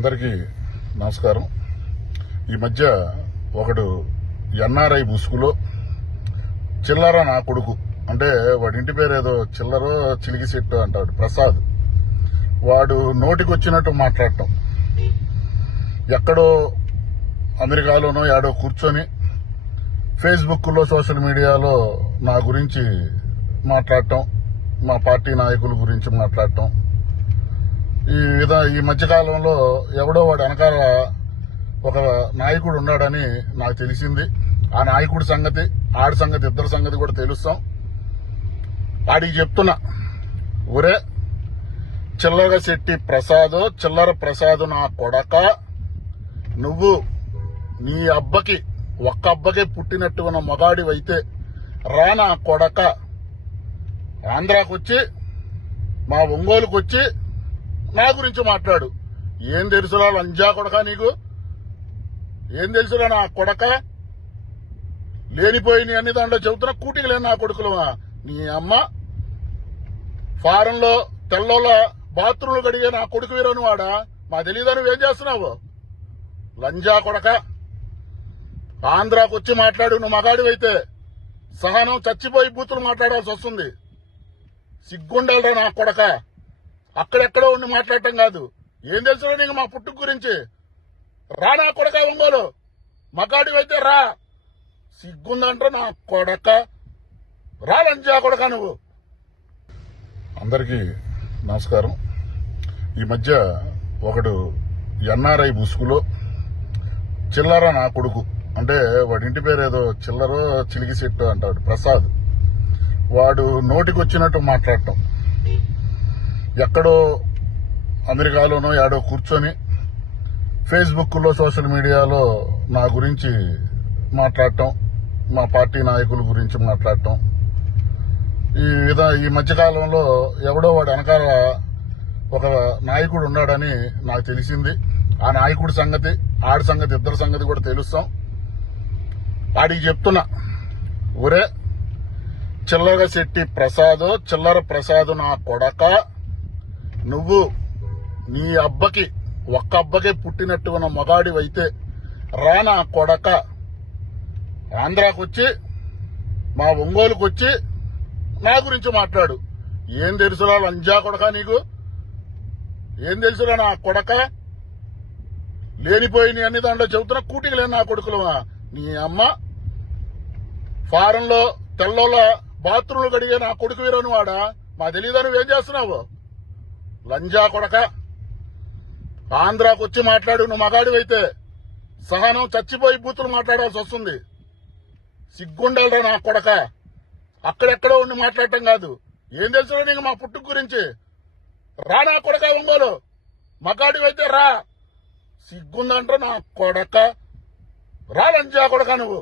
అందరికీ నమస్కారం. ఈ మధ్య ఒకడు ఎన్ఆర్ఐ ముసుగులో చిల్లర నా కొడుకు అంటే వాడి ఇంటి పేరు ఏదో చిల్లరో చిలికి సెట్టు అంటాడు ప్రసాద్. వాడు నోటికి వచ్చినట్టు మాట్లాడటం, ఎక్కడో అమెరికాలోనో ఏడో కూర్చొని ఫేస్బుక్లో సోషల్ మీడియాలో నా గురించి మాట్లాడటం, మా పార్టీ నాయకుల గురించి మాట్లాడటం. ఈ మధ్యకాలంలో ఎవడో వాడు వెనకాల ఒక నాయకుడు ఉన్నాడని నాకు తెలిసింది. ఆ నాయకుడి సంగతి, ఆడి సంగతి, ఇద్దరి సంగతి కూడా తెలుస్తాం. ఆడికి చెప్తున్నా, ఒరే చిల్లర శెట్టి ప్రసాద్, చిల్లర ప్రసాద్ నా కొడక, నువ్వు నీ అబ్బకి ఒక్క అబ్బకే పుట్టినట్టు ఉన్న మగాడివైతే రా నా కొడక, ఆంధ్రాకొచ్చి మా ఒంగోలుకు వచ్చి నా గురించి మాట్లాడు. ఏం తెలుసురా లంజా కొడక, నీకు ఏం తెలుసురా నా కొడక? లేనిపోయి అన్ని దాంట్లో చెబుతున్నా, కూటికి లేని నా కొడుకులు. నీ అమ్మ ఫారెన్లో తెల్లోల బాత్రూంలు కడిగే నా కొడుకు వీరను వాడా? మా తెలియదా నువ్వేం చేస్తున్నావు? లంజా కొడక, ఆంధ్రాకు వచ్చి మాట్లాడు. నువ్వు మగాడివైతే సహనం చచ్చిపోయి బూతులు మాట్లాడాల్సి వస్తుంది. సిగ్గుండాలరా నా కొడక. అక్కడెక్కడో ఉండి మాట్లాడటం కాదు. ఏం తెలుసురా నీకు మా పుట్టుక గురించి? రా నా కొడక ఒంగోలు, మగాడివైతే రా. సిగ్గుందంటారా నా కొడక? రా లంజా కొడక నువ్వు. అందరికీ నమస్కారం. ఈ మధ్య ఒకడు ఎన్ఆర్ఐ ముసుగులో చిల్లర నా కొడుకు అంటే వాడి ఇంటి పేరు ఏదో చిల్లరో చిలికి సెట్టు అంటాడు ప్రసాద్. వాడు నోటికి వచ్చినట్టు మాట్లాడటం, ఎక్కడో అమెరికాలోనో ఏడో కూర్చొని ఫేస్బుక్లో సోషల్ మీడియాలో నా గురించి మాట్లాడటం, మా పార్టీ నాయకుల గురించి మాట్లాడటం. ఈ మధ్యకాలంలో ఎవడో వాడు వెనకాల ఒక నాయకుడు ఉన్నాడని నాకు తెలిసింది. ఆ నాయకుడి సంగతి, ఆడి సంగతి, ఇద్దరి సంగతి కూడా తెలుస్తాం. ఆడికి చెప్తున్నా, ఒరే చిల్లర శెట్టి ప్రసాద్, చిల్లర ప్రసాద్ నా కొడక, నువ్వు నీ అబ్బకి ఒక్క అబ్బకే పుట్టినట్టు ఉన్న మగాడివైతే రా నా కొడక, ఆంధ్రాకొచ్చి మా ఒంగోలుకు వచ్చి నా గురించి మాట్లాడు. ఏం తెలుసురా లంజా కొడక, నీకు ఏం తెలుసురా నా కొడక? లేనిపోయి అన్ని దాంట్లో చెబుతున్నా, కూటికి లేని నా కొడుకులు. నీ అమ్మ ఫారెన్లో తెల్లోల బాత్రూంలు కడిగే నా కొడుకు వీరను వాడా? మా తెలియదా నువ్వేం చేస్తున్నావు? లంజా కొడక, ఆంధ్రాకు వచ్చి మాట్లాడు. నువ్వు మగాడివైతే సహనం చచ్చిపోయి బూతులు మాట్లాడాల్సి వస్తుంది. సిగ్గుండాలరా నా కొడక. అక్కడెక్కడో ఉండి మాట్లాడటం కాదు. ఏం తెలుసురా నీకు మా పుట్టుక గురించి? రా నా కొడక ఒంగోలు, మగాడివైతే రా. సిగ్గుందంటారా నా కొడక? రా లంజా కొడక నువ్వు.